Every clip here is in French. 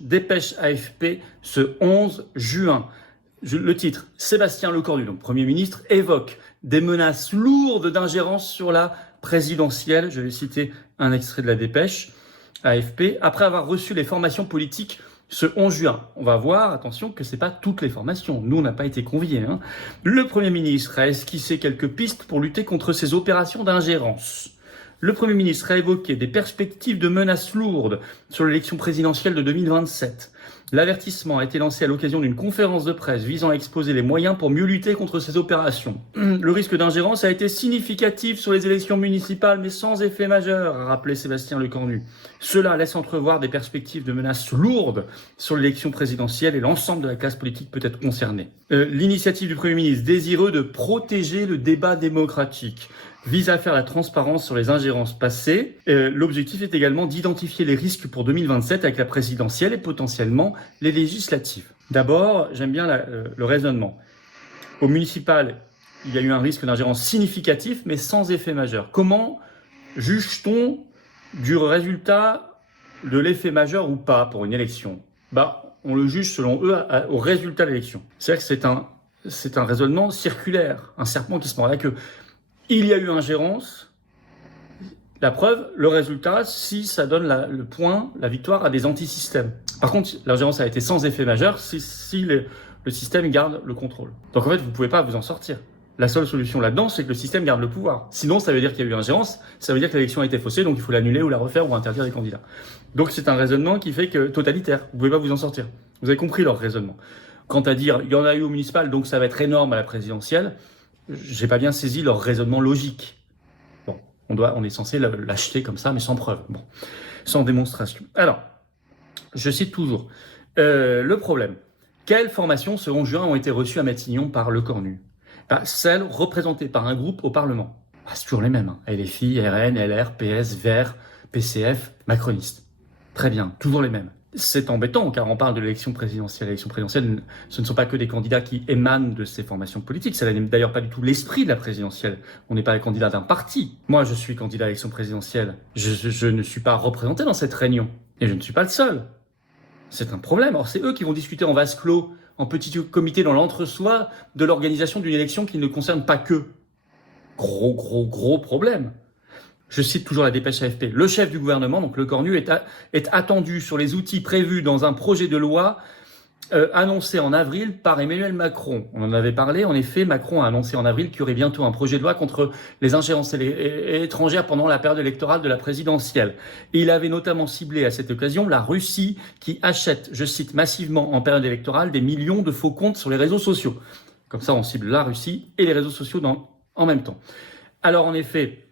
Dépêche AFP ce 11 juin. Le titre, Sébastien Lecornu, donc Premier ministre, évoque des menaces lourdes d'ingérence sur la présidentielle. Je vais citer un extrait de la dépêche AFP. Après avoir reçu les formations politiques ce 11 juin, on va voir, attention, que c'est pas toutes les formations. Nous, on n'a pas été conviés. Le Premier ministre a esquissé quelques pistes pour lutter contre ces opérations d'ingérence. Le Premier ministre a évoqué des perspectives de menaces lourdes sur l'élection présidentielle de 2027. L'avertissement a été lancé à l'occasion d'une conférence de presse visant à exposer les moyens pour mieux lutter contre ces opérations. Le risque d'ingérence a été significatif sur les élections municipales, mais sans effet majeur, a rappelé Sébastien Lecornu. Cela laisse entrevoir des perspectives de menaces lourdes sur l'élection présidentielle et l'ensemble de la classe politique peut être concernée. L'initiative du Premier ministre, désireux de protéger le débat démocratique, vise à faire la transparence sur les ingérences passées. L'objectif est également d'identifier les risques pour 2027 avec la présidentielle et potentiellement les législatives. D'abord, j'aime bien le raisonnement. Au municipal, il y a eu un risque d'ingérence significatif, mais sans effet majeur. Comment juge-t-on du résultat de l'effet majeur ou pas pour une élection ? On le juge selon eux au résultat de l'élection. C'est-à-dire que c'est un raisonnement circulaire, un serpent qui se mord la queue. Il y a eu ingérence, la preuve, le résultat, si ça donne le point, la victoire à des antisystèmes. Par contre, l'ingérence a été sans effet majeur si le système garde le contrôle. Donc en fait, vous ne pouvez pas vous en sortir. La seule solution là-dedans, c'est que le système garde le pouvoir. Sinon, ça veut dire qu'il y a eu ingérence, ça veut dire que l'élection a été faussée, donc il faut l'annuler ou la refaire ou interdire les candidats. Donc c'est un raisonnement qui fait que totalitaire, vous ne pouvez pas vous en sortir. Vous avez compris leur raisonnement. Quant à dire, il y en a eu au municipal, donc ça va être énorme à la présidentielle, j'ai pas bien saisi leur raisonnement logique. Bon, on est censé l'acheter comme ça, mais sans preuve, sans démonstration. Alors, je cite toujours, le problème. Quelles formations ce 11 juin ont été reçues à Matignon par Lecornu ? Celles représentées par un groupe au Parlement. C'est toujours les mêmes. LFI, RN, LR, PS, Verts, PCF, macronistes. Très bien, toujours les mêmes. C'est embêtant car on parle de l'élection présidentielle. L'élection présidentielle, ce ne sont pas que des candidats qui émanent de ces formations politiques. Ça n'est d'ailleurs pas du tout l'esprit de la présidentielle. On n'est pas les candidats d'un parti. Moi, je suis candidat à l'élection présidentielle. Je ne suis pas représenté dans cette réunion. Et je ne suis pas le seul. C'est un problème. Alors c'est eux qui vont discuter en vase clos, en petit comité dans l'entre-soi de l'organisation d'une élection qui ne concerne pas qu'eux. Gros problème. Je cite toujours la dépêche AFP. Le chef du gouvernement, donc Lecornu, est attendu sur les outils prévus dans un projet de loi annoncé en avril par Emmanuel Macron. On en avait parlé. En effet, Macron a annoncé en avril qu'il y aurait bientôt un projet de loi contre les ingérences étrangères pendant la période électorale de la présidentielle. Et il avait notamment ciblé à cette occasion la Russie qui achète, je cite, massivement en période électorale des millions de faux comptes sur les réseaux sociaux. Comme ça, on cible la Russie et les réseaux sociaux en même temps. Alors en effet,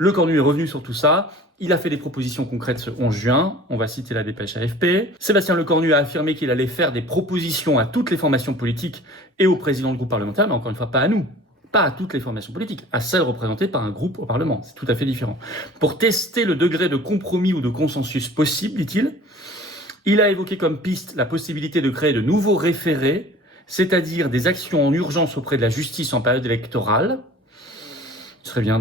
Lecornu est revenu sur tout ça. Il a fait des propositions concrètes ce 11 juin. On va citer la dépêche AFP. Sébastien Lecornu a affirmé qu'il allait faire des propositions à toutes les formations politiques et au président de groupe parlementaire, mais encore une fois, pas à nous. Pas à toutes les formations politiques, à celles représentées par un groupe au Parlement. C'est tout à fait différent. Pour tester le degré de compromis ou de consensus possible, dit-il, il a évoqué comme piste la possibilité de créer de nouveaux référés, c'est-à-dire des actions en urgence auprès de la justice en période électorale. Ce serait bien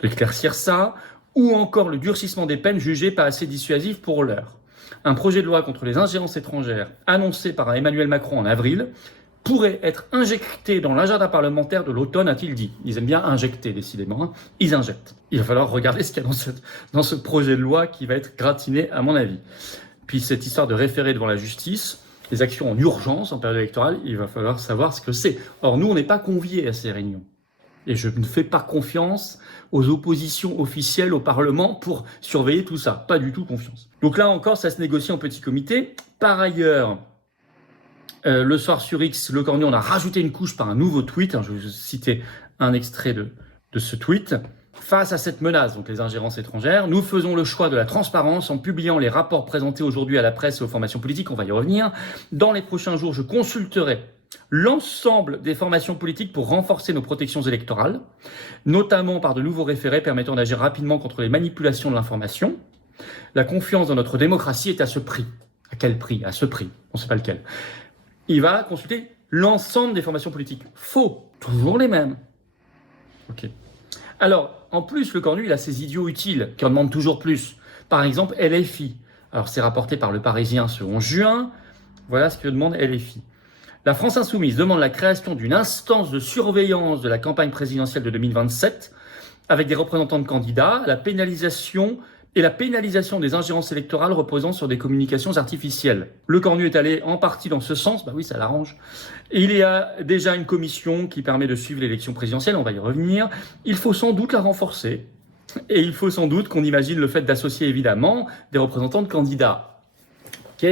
d'éclaircir ça, ou encore le durcissement des peines jugées pas assez dissuasives pour l'heure. Un projet de loi contre les ingérences étrangères, annoncé par Emmanuel Macron en avril, pourrait être injecté dans l'agenda parlementaire de l'automne, a-t-il dit. Ils aiment bien injecter, décidément. Ils injectent. Il va falloir regarder ce qu'il y a dans ce projet de loi qui va être gratiné, à mon avis. Puis cette histoire de référé devant la justice, les actions en urgence en période électorale, il va falloir savoir ce que c'est. Or, nous, on n'est pas conviés à ces réunions. Et je ne fais pas confiance aux oppositions officielles au Parlement pour surveiller tout ça. Pas du tout confiance. Donc là encore, ça se négocie en petit comité. Par ailleurs, le soir sur X, Lecornu, on a rajouté une couche par un nouveau tweet. Je vais vous citer un extrait de ce tweet. Face à cette menace, donc les ingérences étrangères, nous faisons le choix de la transparence en publiant les rapports présentés aujourd'hui à la presse et aux formations politiques. On va y revenir. Dans les prochains jours, je consulterai l'ensemble des formations politiques pour renforcer nos protections électorales, notamment par de nouveaux référés permettant d'agir rapidement contre les manipulations de l'information. La confiance dans notre démocratie est à ce prix. À quel prix ? À ce prix. On ne sait pas lequel. Il va consulter l'ensemble des formations politiques. Faux. Toujours les mêmes. Ok. Alors, en plus, Lecornu, il a ses idiots utiles qui en demandent toujours plus. Par exemple, LFI. Alors c'est rapporté par Le Parisien ce 11 juin. Voilà ce que demande LFI. La France Insoumise demande la création d'une instance de surveillance de la campagne présidentielle de 2027 avec des représentants de candidats, la pénalisation des ingérences électorales reposant sur des communications artificielles. Le Cornu est allé en partie dans ce sens, bah oui, ça l'arrange. Et il y a déjà une commission qui permet de suivre l'élection présidentielle, on va y revenir. Il faut sans doute la renforcer. Et il faut sans doute qu'on imagine le fait d'associer évidemment des représentants de candidats. Ok,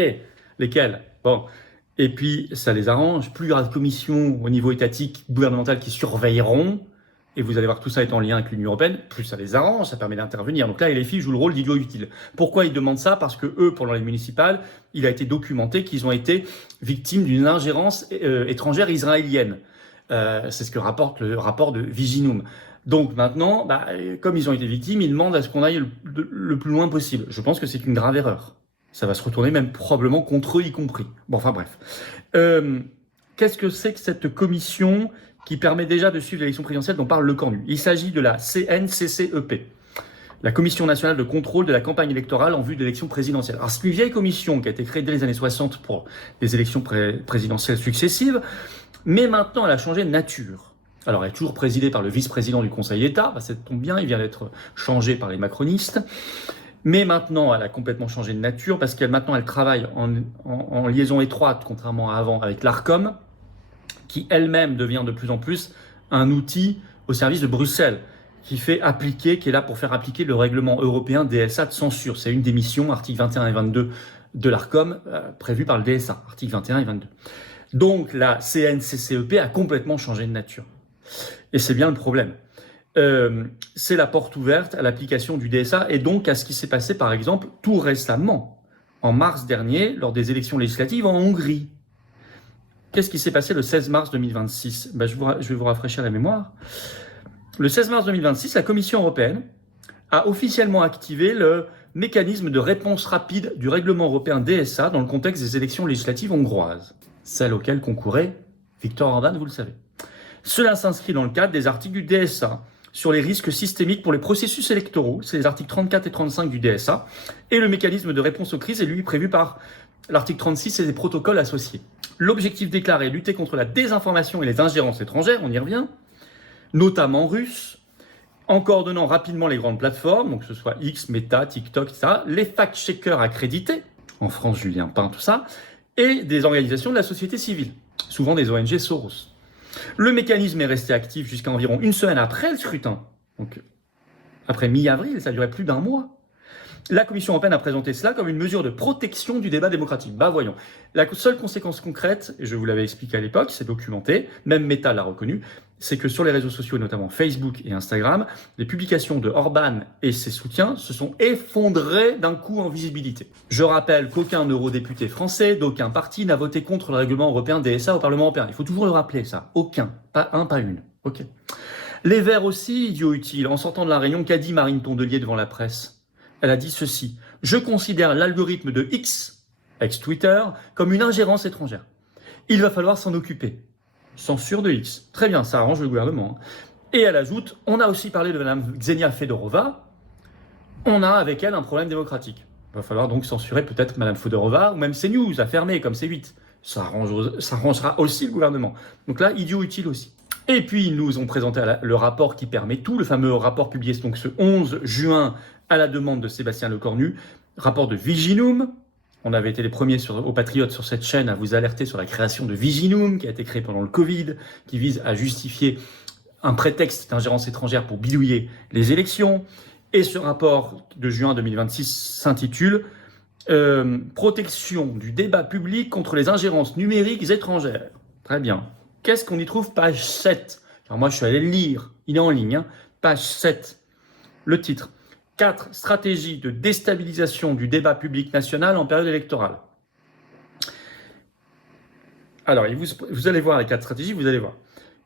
lesquels? Bon. Et puis, ça les arrange. Plus il y aura de commissions au niveau étatique, gouvernemental qui surveilleront, et vous allez voir que tout ça est en lien avec l'Union européenne, plus ça les arrange, ça permet d'intervenir. Donc là, LFI joue le rôle d'idiot utile. Pourquoi ils demandent ça? Parce que eux, pendant les municipales, il a été documenté qu'ils ont été victimes d'une ingérence étrangère israélienne. C'est ce que rapporte le rapport de Viginum. Donc maintenant, comme ils ont été victimes, ils demandent à ce qu'on aille le plus loin possible. Je pense que c'est une grave erreur. Ça va se retourner même probablement contre eux y compris. Bon, enfin bref. Qu'est-ce que c'est que cette commission qui permet déjà de suivre l'élection présidentielle dont parle Le Cornu? Il s'agit de la CNCCEP, la Commission nationale de contrôle de la campagne électorale en vue de l'élection présidentielle. Alors c'est une vieille commission qui a été créée dès les années 60 pour les élections présidentielles successives, mais maintenant elle a changé de nature. Alors elle est toujours présidée par le vice-président du Conseil d'État, ça tombe bien, il vient d'être changé par les macronistes. Mais maintenant, elle a complètement changé de nature parce qu'elle travaille en liaison étroite, contrairement à avant, avec l'Arcom, qui elle-même devient de plus en plus un outil au service de Bruxelles, qui est là pour faire appliquer le règlement européen DSA de censure. C'est une des missions, articles 21 et 22 de l'Arcom, prévues par le DSA, articles 21 et 22. Donc la CNCCEP a complètement changé de nature. Et c'est bien le problème. C'est la porte ouverte à l'application du DSA et donc à ce qui s'est passé par exemple tout récemment, en mars dernier, lors des élections législatives en Hongrie. Qu'est-ce qui s'est passé le 16 mars 2026 ? Je vais vous rafraîchir la mémoire. Le 16 mars 2026, la Commission européenne a officiellement activé le mécanisme de réponse rapide du règlement européen DSA dans le contexte des élections législatives hongroises, celles auxquelles concourait Viktor Orbán, vous le savez. Cela s'inscrit dans le cadre des articles du DSA sur les risques systémiques pour les processus électoraux, c'est les articles 34 et 35 du DSA, et le mécanisme de réponse aux crises est lui prévu par l'article 36 et les protocoles associés. L'objectif déclaré est lutter contre la désinformation et les ingérences étrangères, on y revient, notamment russes, en coordonnant rapidement les grandes plateformes, donc que ce soit X, Meta, TikTok, etc., les fact-checkers accrédités, en France Julien Pain, tout ça, et des organisations de la société civile, souvent des ONG Soros. Le mécanisme est resté actif jusqu'à environ une semaine après le scrutin, donc après mi-avril, ça durait plus d'un mois. La Commission européenne a présenté cela comme une mesure de protection du débat démocratique. Voyons. La seule conséquence concrète, et je vous l'avais expliqué à l'époque, c'est documenté, même Meta l'a reconnu, c'est que sur les réseaux sociaux, notamment Facebook et Instagram, les publications de Orbán et ses soutiens se sont effondrées d'un coup en visibilité. Je rappelle qu'aucun eurodéputé français, d'aucun parti n'a voté contre le règlement européen DSA au Parlement européen. Il faut toujours le rappeler, ça. Aucun. Pas un, pas une. Ok. Les Verts aussi, idiots utiles. En sortant de la réunion, qu'a dit Marine Tondelier devant la presse ? Elle a dit ceci: « Je considère l'algorithme de X, ex-Twitter, comme une ingérence étrangère. Il va falloir s'en occuper. » Censure de X. Très bien, ça arrange le gouvernement. Et elle ajoute: « On a aussi parlé de Mme Ksenia Fedorova. On a avec elle un problème démocratique. Il va falloir donc censurer peut-être Mme Fedorova ou même CNews à fermer comme C8. Ça arrangera aussi le gouvernement. » Donc là, idiot utile aussi. Et puis, ils nous ont présenté le rapport qui permet tout, le fameux rapport publié donc ce 11 juin à la demande de Sébastien Lecornu, rapport de Viginum. On avait été les premiers aux Patriotes sur cette chaîne à vous alerter sur la création de Viginum, qui a été créé pendant le Covid, qui vise à justifier un prétexte d'ingérence étrangère pour bidouiller les élections. Et ce rapport de juin 2026 s'intitule Protection du débat public contre les ingérences numériques étrangères. Très bien. Qu'est-ce qu'on y trouve? Page 7. Alors moi, je suis allé le lire. Il est en ligne. Page 7. Le titre: 4 stratégies de déstabilisation du débat public national en période électorale. Alors, vous allez voir les 4 stratégies, vous allez voir.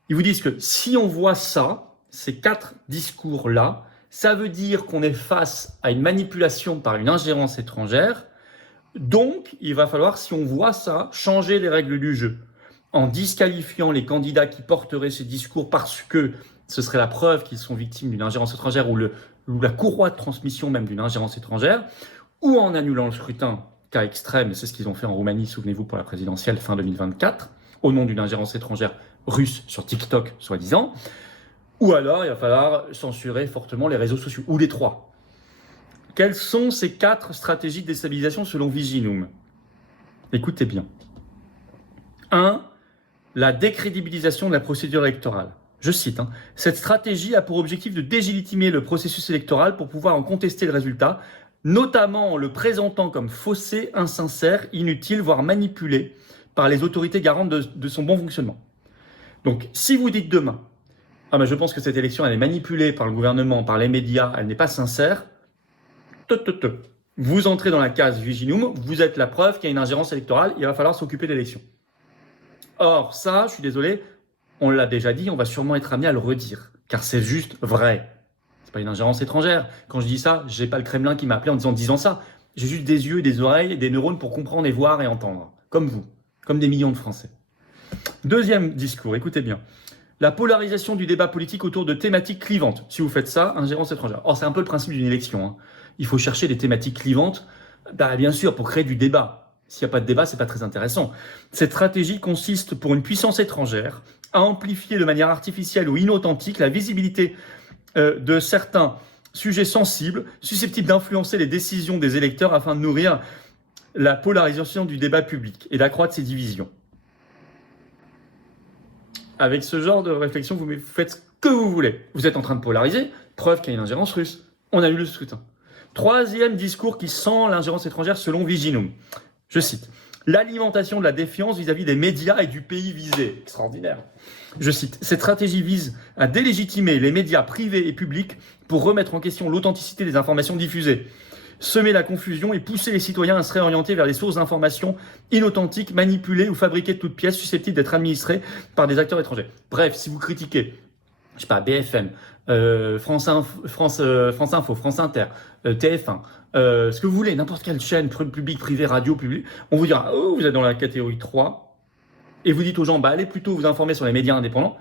Ils vous disent que si on voit ça, ces 4 discours-là, ça veut dire qu'on est face à une manipulation par une ingérence étrangère. Donc, il va falloir, si on voit ça, changer les règles du jeu en disqualifiant les candidats qui porteraient ces discours parce que ce serait la preuve qu'ils sont victimes d'une ingérence étrangère ou la courroie de transmission même d'une ingérence étrangère, ou en annulant le scrutin, cas extrême, et c'est ce qu'ils ont fait en Roumanie, souvenez-vous, pour la présidentielle fin 2024, au nom d'une ingérence étrangère russe sur TikTok, soi-disant, ou alors il va falloir censurer fortement les réseaux sociaux, ou les trois. Quelles sont ces 4 stratégies de déstabilisation selon Viginum? Écoutez bien. 1. La décrédibilisation de la procédure électorale. Je cite, cette stratégie a pour objectif de délégitimer le processus électoral pour pouvoir en contester le résultat, notamment en le présentant comme faussé, insincère, inutile, voire manipulé par les autorités garantes de son bon fonctionnement. Donc, si vous dites demain, ah ben je pense que cette élection elle est manipulée par le gouvernement, par les médias, elle n'est pas sincère, vous entrez dans la case Viginum, vous êtes la preuve qu'il y a une ingérence électorale, il va falloir s'occuper de l'élection. Or, ça, je suis désolé, on l'a déjà dit, on va sûrement être amené à le redire, car c'est juste vrai. C'est pas une ingérence étrangère. Quand je dis ça, j'ai pas le Kremlin qui m'a appelé en disant ça. J'ai juste des yeux, des oreilles, des neurones pour comprendre et voir et entendre. Comme vous, comme des millions de Français. Deuxième discours, écoutez bien. La polarisation du débat politique autour de thématiques clivantes. Si vous faites ça, ingérence étrangère. Or, c'est un peu le principe d'une élection. Il faut chercher des thématiques clivantes, bien sûr, pour créer du débat. S'il n'y a pas de débat, c'est pas très intéressant. Cette stratégie consiste pour une puissance étrangère à amplifier de manière artificielle ou inauthentique la visibilité de certains sujets sensibles, susceptibles d'influencer les décisions des électeurs afin de nourrir la polarisation du débat public et d'accroître ses divisions. Avec ce genre de réflexion, vous faites ce que vous voulez. Vous êtes en train de polariser, preuve qu'il y a une ingérence russe. On a eu le scrutin. Troisième discours qui sent l'ingérence étrangère selon Viginum. Je cite. L'alimentation de la défiance vis-à-vis des médias et du pays visé. Extraordinaire. Je cite. Cette stratégie vise à délégitimer les médias privés et publics pour remettre en question l'authenticité des informations diffusées, semer la confusion et pousser les citoyens à se réorienter vers des sources d'informations inauthentiques, manipulées ou fabriquées de toutes pièces, susceptibles d'être administrées par des acteurs étrangers. Bref, si vous critiquez, je sais pas, BFM, France Info, France Inter, TF1, ce que vous voulez, n'importe quelle chaîne publique, privée, radio, publique, on vous dira, oh, vous êtes dans la catégorie 3, et vous dites aux gens, allez plutôt vous informer sur les médias indépendants,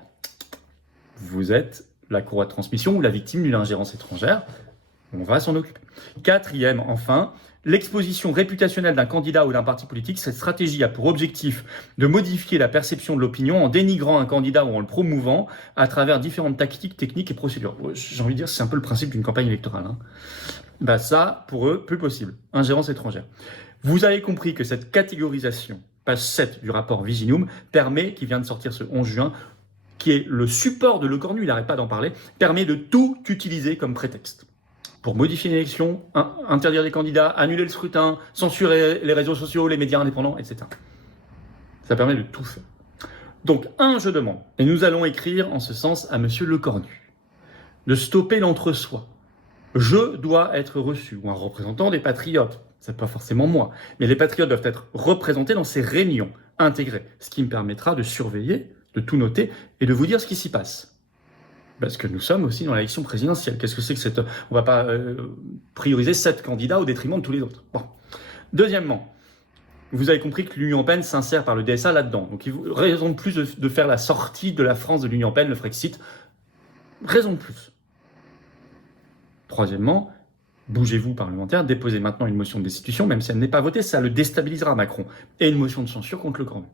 vous êtes la courroie de transmission ou la victime d'une ingérence étrangère, on va s'en occuper. Quatrième, enfin, l'exposition réputationnelle d'un candidat ou d'un parti politique. Cette stratégie a pour objectif de modifier la perception de l'opinion en dénigrant un candidat ou en le promouvant à travers différentes tactiques, techniques et procédures. J'ai envie de dire, c'est un peu le principe d'une campagne électorale. Ça, pour eux, plus possible. Ingérence étrangère. Vous avez compris que cette catégorisation, page 7 du rapport Viginum, permet, qui vient de sortir ce 11 juin, qui est le support de Le Cornu, il n'arrête pas d'en parler, permet de tout utiliser comme prétexte. Pour modifier une élection, interdire les candidats, annuler le scrutin, censurer les réseaux sociaux, les médias indépendants, etc. Ça permet de tout faire. Donc, je demande, et nous allons écrire en ce sens à Monsieur Le Cornu, de stopper l'entre-soi. Je dois être reçu, ou un représentant des patriotes, c'est pas forcément moi, mais les patriotes doivent être représentés dans ces réunions intégrées, ce qui me permettra de surveiller, de tout noter et de vous dire ce qui s'y passe. Parce que nous sommes aussi dans l'élection présidentielle. Qu'est-ce que c'est que cette... On ne va pas prioriser 7 candidats au détriment de tous les autres. Bon. Deuxièmement, vous avez compris que l'Union européenne s'insère par le DSA là-dedans. Donc, raison de plus de faire la sortie de la France de l'Union européenne, le Frexit. Raison de plus. Troisièmement, bougez-vous parlementaires, déposez maintenant une motion de destitution, même si elle n'est pas votée, ça le déstabilisera Macron. Et une motion de censure contre Le Cornu.